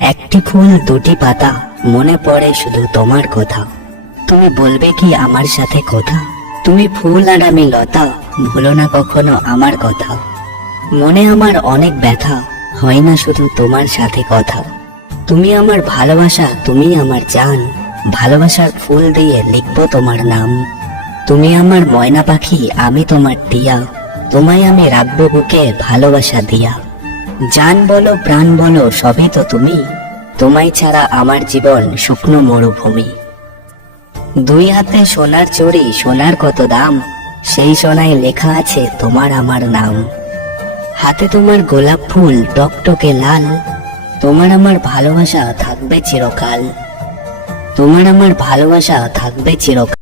একটি ফুল দুটি পাতা, মনে পড়ে শুধু তোমার কথা। তুমি বলবে কি আমার সাথে কথা? তুমি ফুল আর আমি লতা, ভুলো না কখনো আমার কথা। মনে আমার অনেক ব্যথা, হয় না শুধু তোমার সাথে কথা। তুমি আমার ভালোবাসা, তুমি আমার জান, ভালোবাসার ফুল দিয়ে লিখবো তোমার নাম। তুমি আমার ময়না পাখি, আমি তোমার টিয়া, তোমায় আমি রাখবো বুকে ভালোবাসা দিয়া। জান বলো প্রাণ বলো সবই তো তুমি, তোমায় ছাড়া আমার জীবন শুকনো মরুভূমি। দুই হাতে সোনার চড়ি, সোনার কত দাম, সেই সোনায় লেখা আছে তোমার আমার নাম। হাতে তোমার গোলাপ ফুল টকটকে লাল, তোমার আমার ভালোবাসা থাকবে চিরকাল। তোমার আমার ভালোবাসা থাকবে চিরকাল।